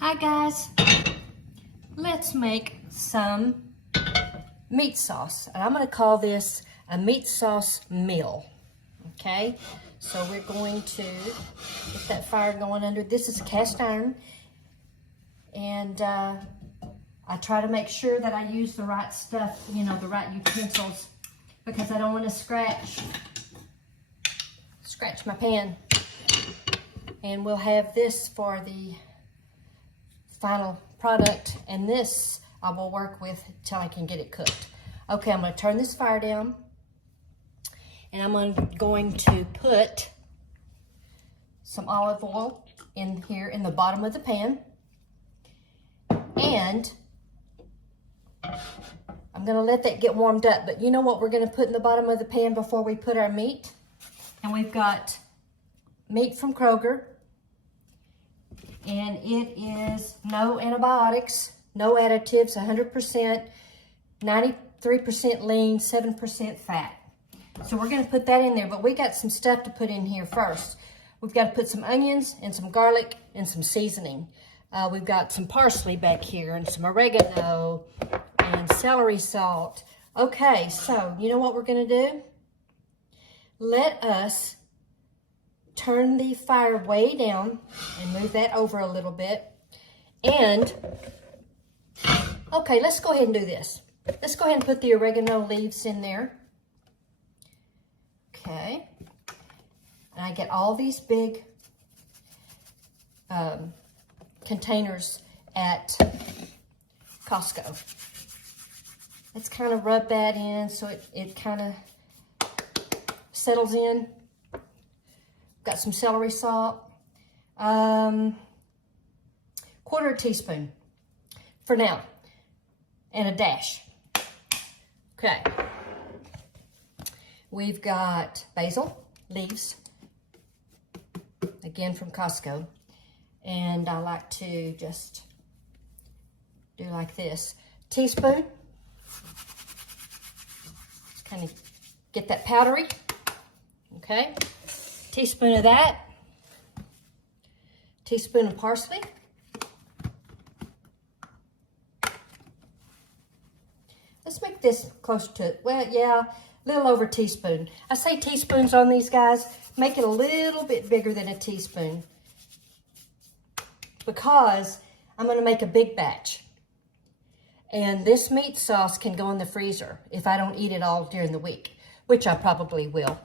Hi guys, let's make some meat sauce. And I'm going to call this a meat sauce meal. Okay, so we're going to get that fire going under. This is cast iron, and I try to make sure that I use the right stuff, you know, the right utensils, because I don't want to scratch my pan. And we'll have this for the final product, and this I will work with till I can get it cooked. Okay, I'm going to turn this fire down, and I'm going to put some olive oil in here in the bottom of the pan, and I'm going to let that get warmed up. But you know what we're going to put in the bottom of the pan before we put our meat? And we've got meat from Kroger, and it is no antibiotics, no additives, 100%, 93% lean, 7% fat. So we're going to put that in there, but we got some stuff to put in here first. We've got to put some onions and some garlic and some seasoning. We've got some parsley back here and some oregano and celery salt. Okay, so you know what we're going to do? Let us turn the fire way down and move that over a little bit. And, okay, let's go ahead and do this. Let's go ahead and put the oregano leaves in there. Okay. And I get all these big containers at Costco. Let's kind of rub that in so it kind of settles in. Got some celery salt, quarter teaspoon for now, and a dash. Okay. We've got basil leaves, again from Costco, and I like to just do like this. Teaspoon, kind of get that powdery, okay? Teaspoon of that, teaspoon of parsley, let's make this close to, well, yeah, a little over a teaspoon. I say teaspoons on these guys, make it a little bit bigger than a teaspoon, because I'm going to make a big batch. And this meat sauce can go in the freezer if I don't eat it all during the week, which I probably will.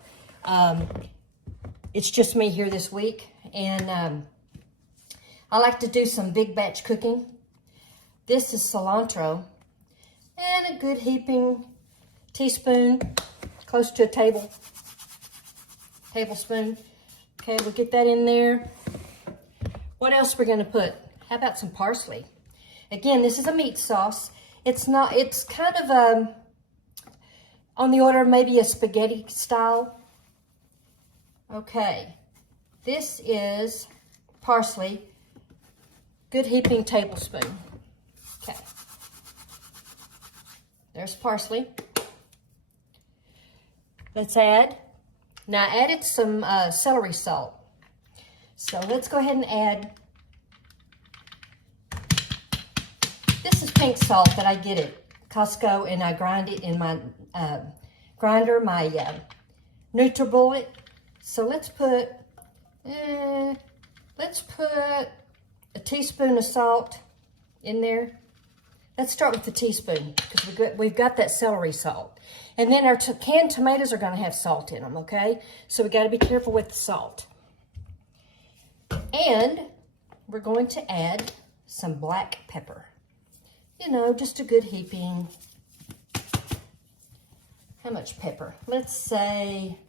It's just me here this week, and I like to do some big batch cooking. This is cilantro, and a good heaping teaspoon, close to a tablespoon. Okay, we'll get that in there. What else we're gonna put? How about some parsley? Again, this is a meat sauce. It's kind of on the order of maybe a spaghetti style. Okay, this is parsley, good heaping tablespoon. Okay, there's parsley. Let's add, now I added some celery salt. So let's go ahead and add, this is pink salt that I get at Costco, and I grind it in my grinder, my NutriBullet. So let's put a teaspoon of salt in there. Let's start with the teaspoon, because we've got that celery salt. And then our canned tomatoes are going to have salt in them, okay? So we got to be careful with the salt. And we're going to add some black pepper. You know, just a good heaping. How much pepper? Let's say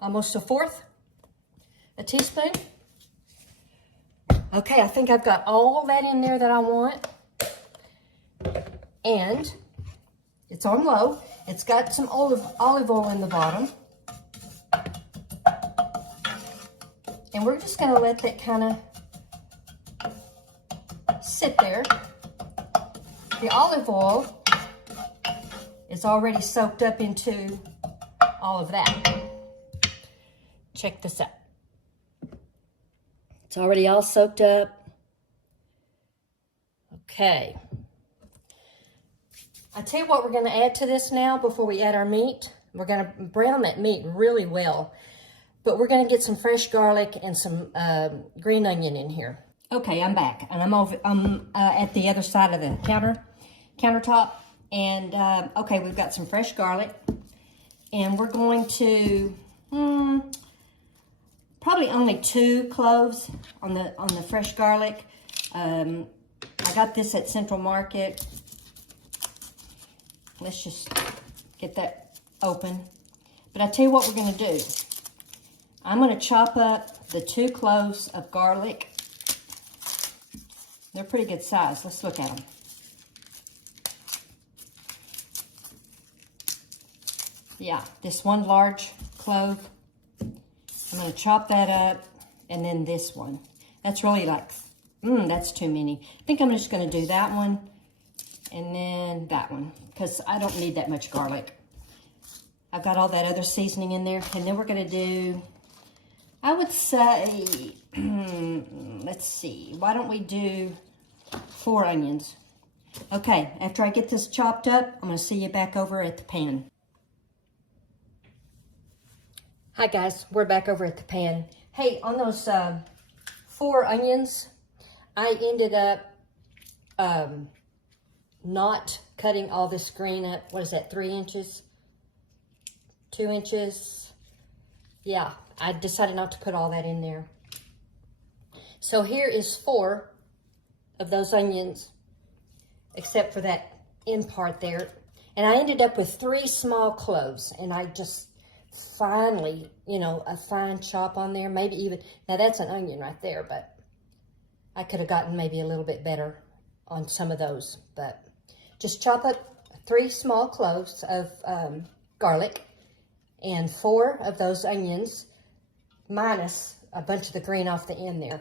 almost a fourth, a teaspoon. Okay, I think I've got all that in there that I want. And it's on low. It's got some olive oil in the bottom. And we're just gonna let that kind of sit there. The olive oil is already soaked up into all of that. Check this out. It's already all soaked up. Okay. I tell you what we're going to add to this now before we add our meat. We're going to brown that meat really well. But we're going to get some fresh garlic and some green onion in here. Okay, I'm back. And I'm at the other side of the countertop. And, okay, we've got some fresh garlic. And we're going to, probably only 2 cloves on the fresh garlic. I got this at Central Market. Let's just get that open. But I tell you what we're going to do. I'm going to chop up the 2 cloves of garlic. They're pretty good size. Let's look at them. Yeah, this one large clove. I'm going to chop that up. And then this one. That's really like, that's too many. I think I'm just going to do that one. And then that one. Because I don't need that much garlic. I've got all that other seasoning in there. And then we're going to do, I would say, let's see. Why don't we do 4 onions? Okay, after I get this chopped up, I'm going to see you back over at the pan. Hi guys, we're back over at the pan. Hey, on those 4 onions, I ended up not cutting all this green up. What is that, 3 inches? 2 inches? Yeah, I decided not to put all that in there. So here is 4 of those onions, except for that end part there. And I ended up with 3 small cloves, and I just finally, you know, a fine chop on there. Maybe even, now that's an onion right there, but I could have gotten maybe a little bit better on some of those. But just chop up 3 small cloves of garlic and 4 of those onions, minus a bunch of the green off the end there.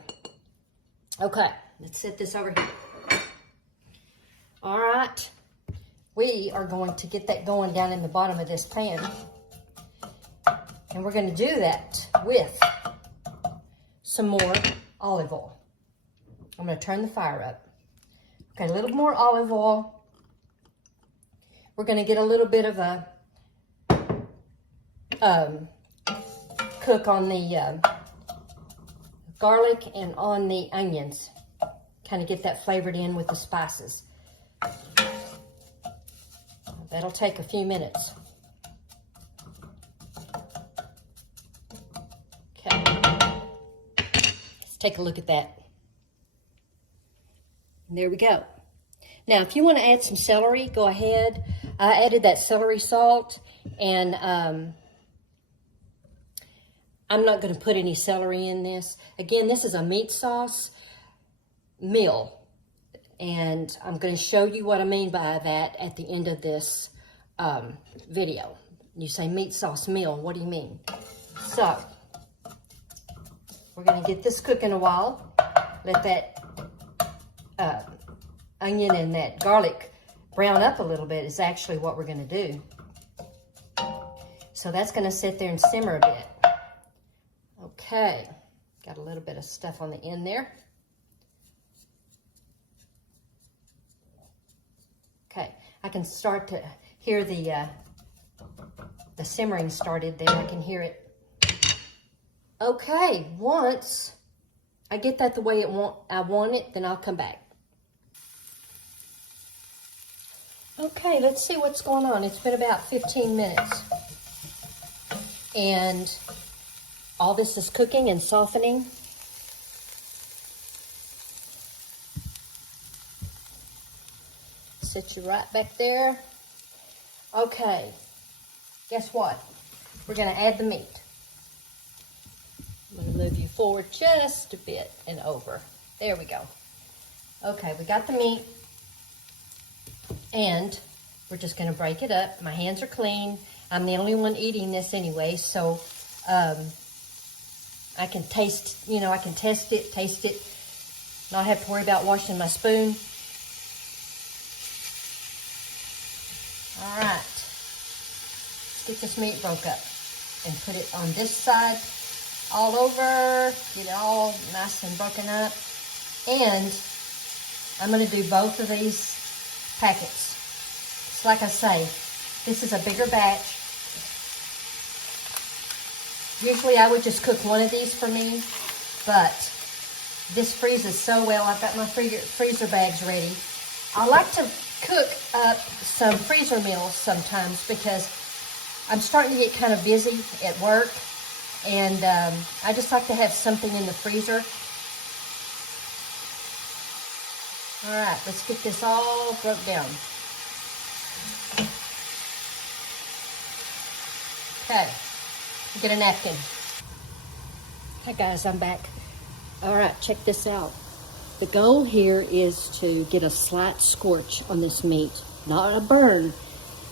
Okay, let's set this over here. All right, we are going to get that going down in the bottom of this pan. And we're going to do that with some more olive oil. I'm going to turn the fire up. Okay, a little more olive oil. We're going to get a little bit of a cook on the garlic and on the onions. Kind of get that flavored in with the spices. That'll take a few minutes. Okay. Let's take a look at that. And there we go. Now, if you want to add some celery, go ahead. I added that celery salt, and I'm not going to put any celery in this. Again, this is a meat sauce meal, and I'm going to show you what I mean by that at the end of this video. You say meat sauce meal, what do you mean? So, we're going to get this cooking a while. Let that onion and that garlic brown up a little bit is actually what we're going to do. So that's going to sit there and simmer a bit. Okay, got a little bit of stuff on the end there. Okay, I can start to hear the simmering started there. I can hear it. Okay, once I get that the way I want it, then I'll come back. Okay, let's see what's going on. It's been about 15 minutes. And all this is cooking and softening. Sit you right back there. Okay, guess what? We're going to add the meat. I'm going to move you forward just a bit and over. There we go. Okay, we got the meat. And we're just going to break it up. My hands are clean. I'm the only one eating this anyway, so I can taste, you know, I can taste it, not have to worry about washing my spoon. All right. Let's get this meat broke up and put it on this side. all over, get it all nice and broken up. And I'm going to do both of these packets. It's like I say, this is a bigger batch. Usually I would just cook one of these for me, but this freezes so well. I've got my freezer bags ready. I like to cook up some freezer meals sometimes because I'm starting to get kind of busy at work, and I just like to have something in the freezer. All right, let's get this all broke down. Okay, get a napkin. Hey guys, I'm back. All right, check this out. The goal here is to get a slight scorch on this meat. Not a burn,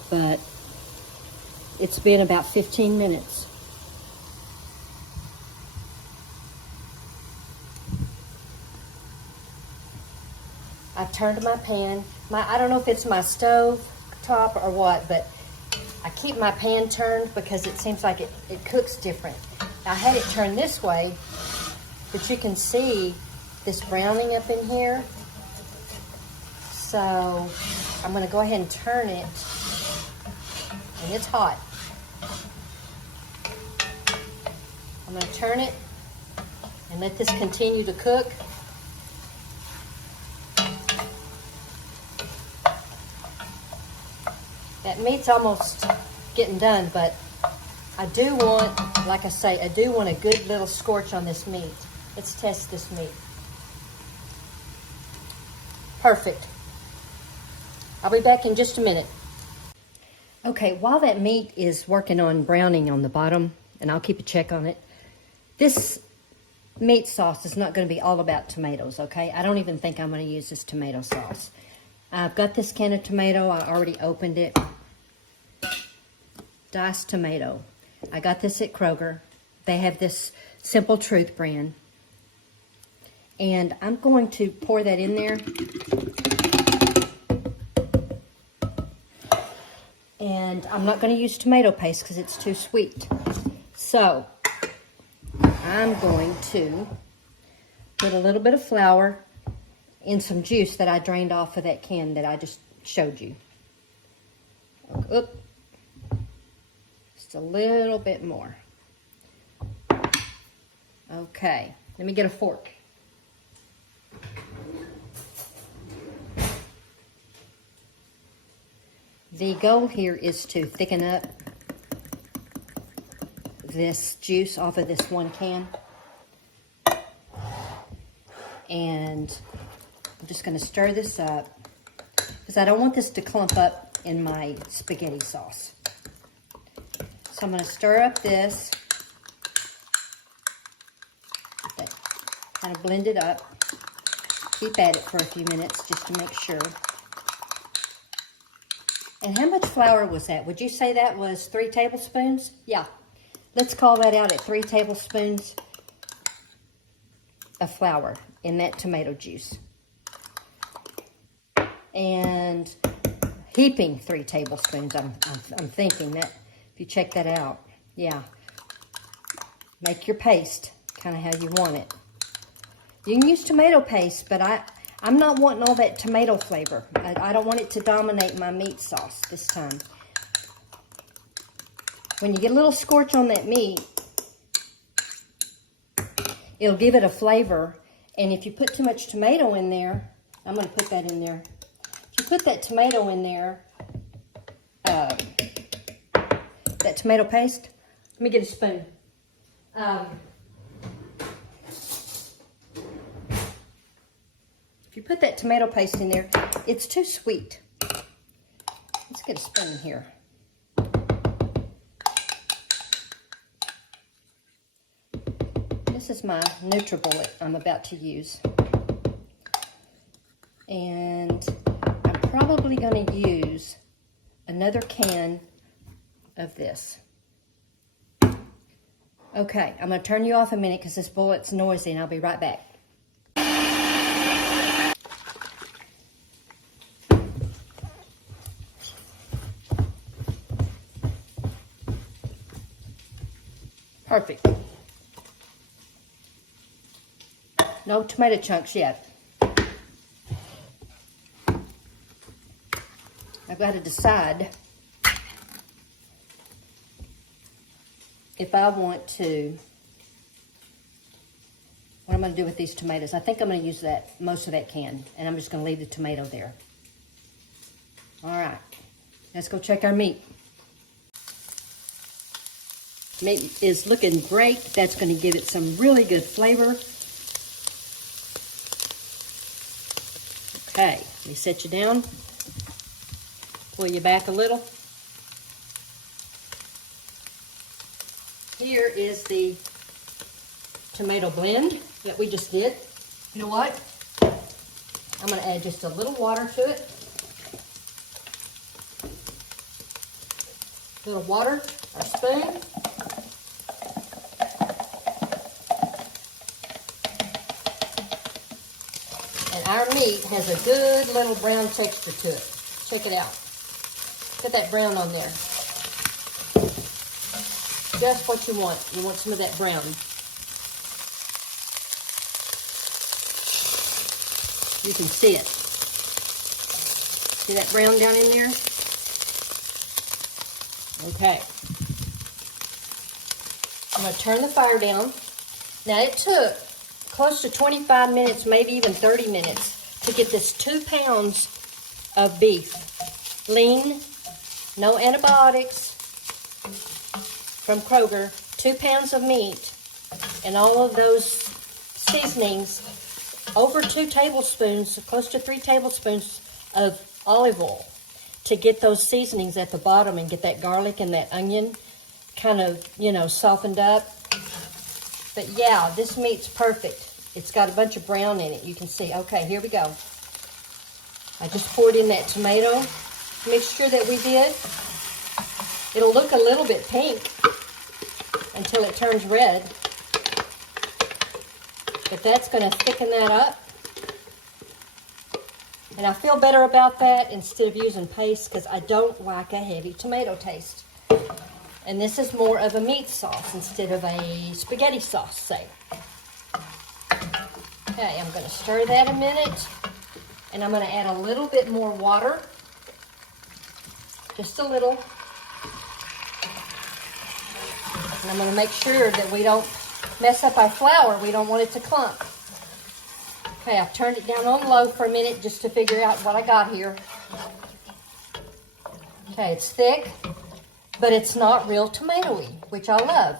but it's been about 15 minutes. I've turned my pan. I don't know if it's my stove top or what, but I keep my pan turned because it seems like it cooks different. I had it turned this way, but you can see this browning up in here. So I'm going to go ahead and turn it, and it's hot. I'm going to turn it and let this continue to cook. That meat's almost getting done, but I do want, like I say, I do want a good little scorch on this meat. Let's test this meat. Perfect. I'll be back in just a minute. Okay, while that meat is working on browning on the bottom, and I'll keep a check on it, this meat sauce is not going to be all about tomatoes, okay? I don't even think I'm going to use this tomato sauce. I've got this can of tomato. I already opened it. Diced tomato. I got this at Kroger. They have this Simple Truth brand. And I'm going to pour that in there. And I'm not going to use tomato paste because it's too sweet. So, I'm going to put a little bit of flour in some juice that I drained off of that can that I just showed you. Oop. Just a little bit more. Okay, let me get a fork. The goal here is to thicken up this juice off of this one can. And I'm just going to stir this up because I don't want this to clump up in my spaghetti sauce. So I'm going to stir up this, kind of blend it up, keep at it for a few minutes just to make sure. And how much flour was that? Would you say that was 3 tablespoons? Yeah, let's call that out at 3 tablespoons of flour in that tomato juice. And heaping 3 tablespoons, I'm thinking that, if you check that out, yeah. Make your paste kind of how you want it. You can use tomato paste, but I'm not wanting all that tomato flavor. I don't want it to dominate my meat sauce this time. When you get a little scorch on that meat, it'll give it a flavor. And if you put too much tomato in there, I'm going to put that in there. If you put that tomato in there, that tomato paste, let me get a spoon. If you put that tomato paste in there, it's too sweet. Let's get a spoon here. This is my NutriBullet I'm about to use. And I'm probably going to use another can of this. Okay, I'm going to turn you off a minute because this bullet's noisy, and I'll be right back. Perfect. No tomato chunks yet. I've got to decide if I want to, what I'm going to do with these tomatoes. I think I'm going to use most of that can, and I'm just going to leave the tomato there. All right, let's go check our meat. Meat is looking great. That's going to give it some really good flavor. Okay, let me set you down. Pull you back a little. Here is the tomato blend that we just did. You know what? I'm going to add just a little water to it. A little water, a spoon. And our meat has a good little brown texture to it. Check it out. Put that brown on there. Just what you want. You want some of that brown. You can see it. See that brown down in there? Okay. I'm going to turn the fire down. Now it took close to 25 minutes, maybe even 30 minutes to get this 2 pounds of beef. Lean, no antibiotics, from Kroger, 2 pounds of meat, and all of those seasonings, over 2 tablespoons, close to 3 tablespoons of olive oil to get those seasonings at the bottom and get that garlic and that onion kind of, you know, softened up. But yeah, this meat's perfect. It's got a bunch of brown in it. You can see. Okay, here we go. I just poured in that tomato mixture that we did. It'll look a little bit pink until it turns red. But that's going to thicken that up. And I feel better about that instead of using paste because I don't like a heavy tomato taste. And this is more of a meat sauce instead of a spaghetti sauce, say. Okay, I'm going to stir that a minute. And I'm going to add a little bit more water. Just a little. And I'm going to make sure that we don't mess up our flour. We don't want it to clump. Okay, I've turned it down on low for a minute just to figure out what I got here. Okay, it's thick, but it's not real tomatoey, which I love.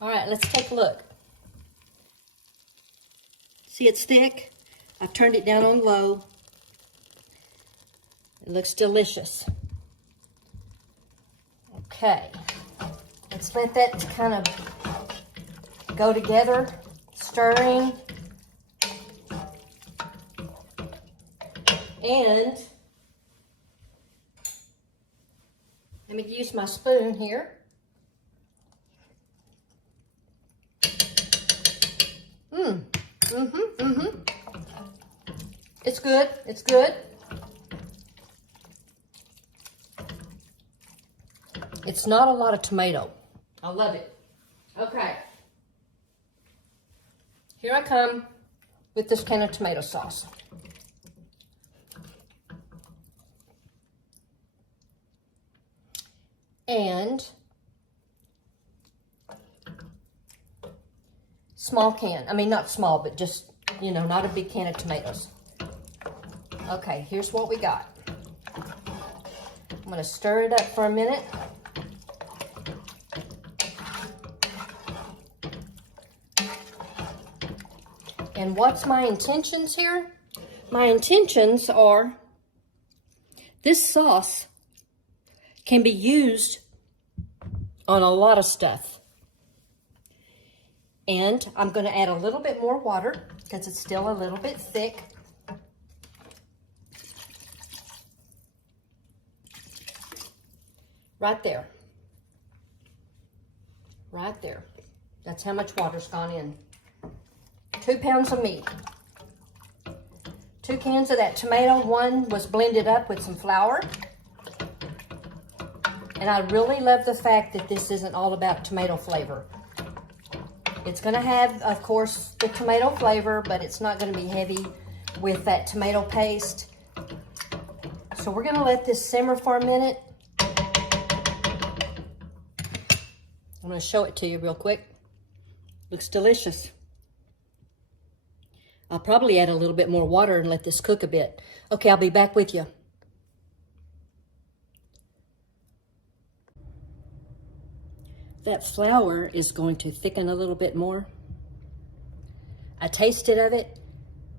All right, let's take a look. See, it's thick. I've turned it down on low. It looks delicious. Okay, let's let that kind of go together, stirring. And let me use my spoon here. It's good. It's good. It's not a lot of tomato. I love it. Okay. Here I come with this can of tomato sauce. And small can. I mean, not small, but just, you know, not a big can of tomatoes. Okay, here's what we got. I'm going to stir it up for a minute. And what's my intentions here? My intentions are this sauce can be used on a lot of stuff. And I'm going to add a little bit more water because it's still a little bit thick. Right there. Right there. That's how much water's gone in. 2 pounds of meat. 2 cans of that tomato. One was blended up with some flour. And I really love the fact that this isn't all about tomato flavor. It's gonna have, of course, the tomato flavor, but it's not gonna be heavy with that tomato paste. So we're gonna let this simmer for a minute. I'm gonna show it to you real quick. Looks delicious. I'll probably add a little bit more water and let this cook a bit. Okay, I'll be back with you. That flour is going to thicken a little bit more. I tasted of it.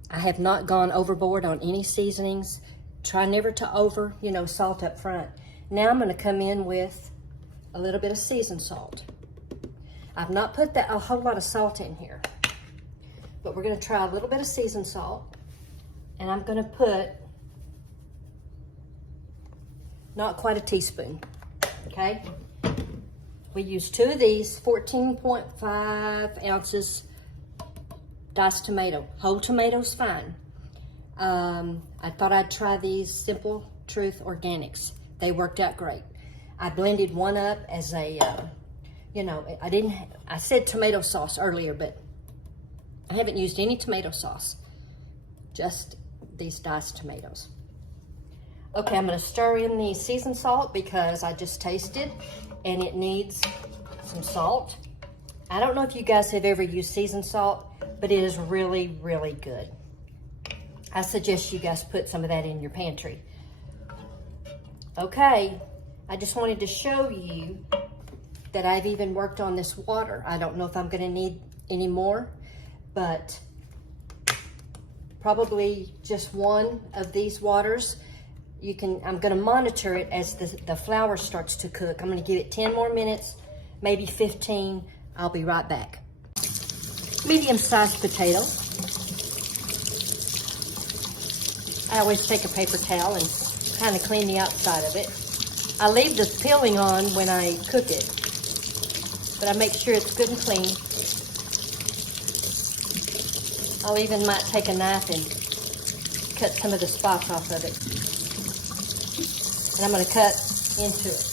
I have not gone overboard on any seasonings. Try never to salt up front. Now I'm gonna come in with a little bit of seasoned salt. I've not put a whole lot of salt in here, but we're gonna try a little bit of seasoned salt, and I'm gonna put not quite a teaspoon, okay? We use 2 of these, 14.5 ounces diced tomato. Whole tomato's fine. I thought I'd try these Simple Truth Organics. They worked out great. I blended one up as a, I said tomato sauce earlier, but I haven't used any tomato sauce, just these diced tomatoes. Okay, I'm gonna stir in the seasoned salt because I just tasted and it needs some salt. I don't know if you guys have ever used seasoned salt, but it is really, really good. I suggest you guys put some of that in your pantry. Okay, I just wanted to show you that I've even worked on this water. I don't know if I'm gonna need any more, but probably just one of these waters. I'm gonna monitor it as the flour starts to cook. I'm gonna give it 10 more minutes, maybe 15. I'll be right back. Medium-sized potato. I always take a paper towel and kind of clean the outside of it. I leave the peeling on when I cook it, but I make sure it's good and clean. I'll even might take a knife and cut some of the spots off of it. And I'm going to cut into it.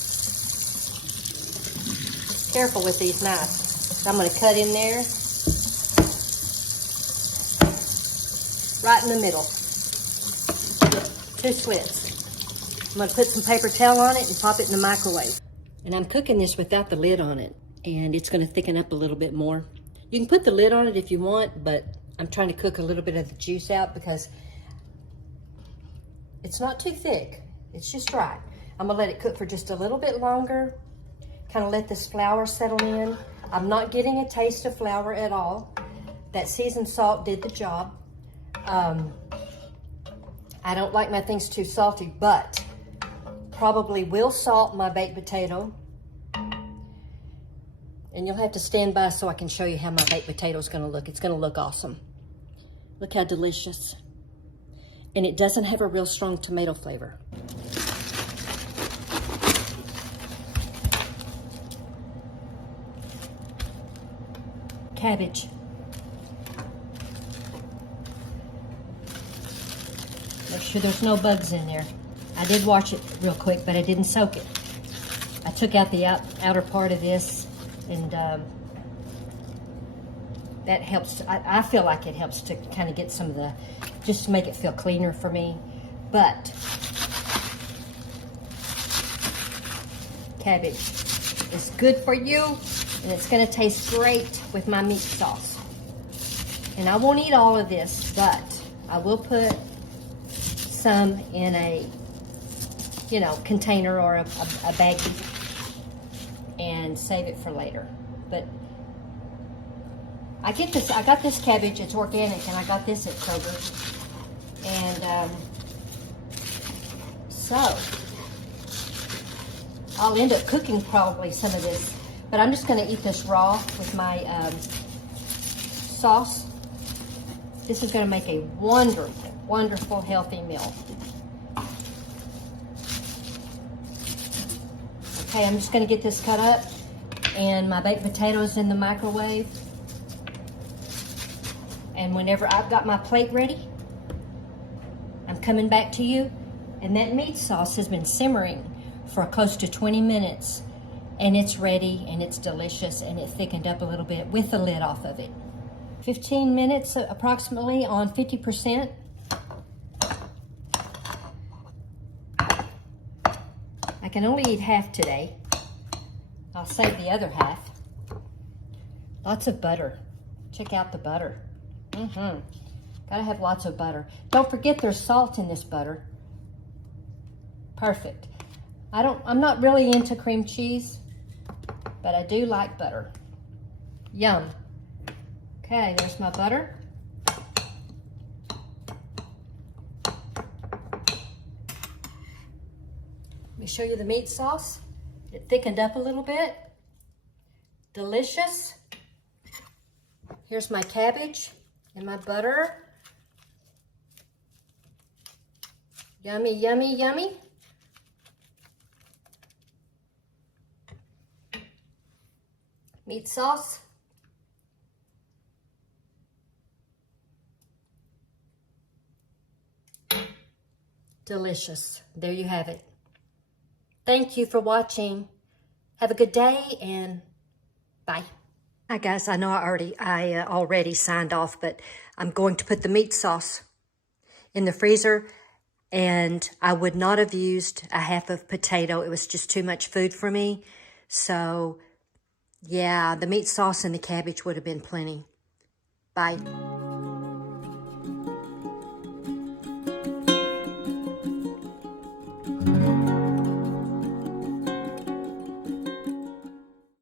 Careful with these knives. So I'm going to cut in there, right in the middle. 2 slits. I'm going to put some paper towel on it and pop it in the microwave. And I'm cooking this without the lid on it, and it's going to thicken up a little bit more. You can put the lid on it if you want, but I'm trying to cook a little bit of the juice out because it's not too thick. It's just right. I'm gonna let it cook for just a little bit longer, kind of let this flour settle in. I'm not getting a taste of flour at all. That seasoned salt did the job. I don't like my things too salty, but probably will salt my baked potato. And you'll have to stand by so I can show you how my baked potato is gonna look. It's gonna look awesome. Look how delicious. And it doesn't have a real strong tomato flavor. Cabbage. Make sure there's no bugs in there. I did wash it real quick, but I didn't soak it. I took out the outer part of this, and that helps. I feel like it helps to kind of get some of the, just to make it feel cleaner for me. But cabbage is good for you, and it's gonna taste great with my meat sauce. And I won't eat all of this, but I will put some in a, container or a baggie and save it for later. But I got this cabbage, it's organic, and I got this at Kroger. And so I'll end up cooking probably some of this, but I'm just gonna eat this raw with my sauce. This is gonna make a wonderful, wonderful, healthy meal. Okay, I'm just gonna get this cut up, and my baked potatoes in the microwave. And whenever I've got my plate ready, I'm coming back to you. And that meat sauce has been simmering for close to 20 minutes. and it's ready, and it's delicious, and it thickened up a little bit with the lid off of it. 15 minutes approximately on 50%. I can only eat half today. I'll save the other half. Lots of butter. Check out the butter. Gotta have lots of butter. Don't forget there's salt in this butter. Perfect. I'm not really into cream cheese, but I do like butter. Yum. Okay, there's my butter. Let me show you the meat sauce. It thickened up a little bit. Delicious. Here's my cabbage and my butter. Yummy, yummy, yummy. Meat sauce. Delicious. There you have it. Thank you for watching. Have a good day and bye. Hi guys, I know I already signed off, but I'm going to put the meat sauce in the freezer, and I would not have used a half of potato. It was just too much food for me. So yeah, the meat sauce and the cabbage would have been plenty. Bye.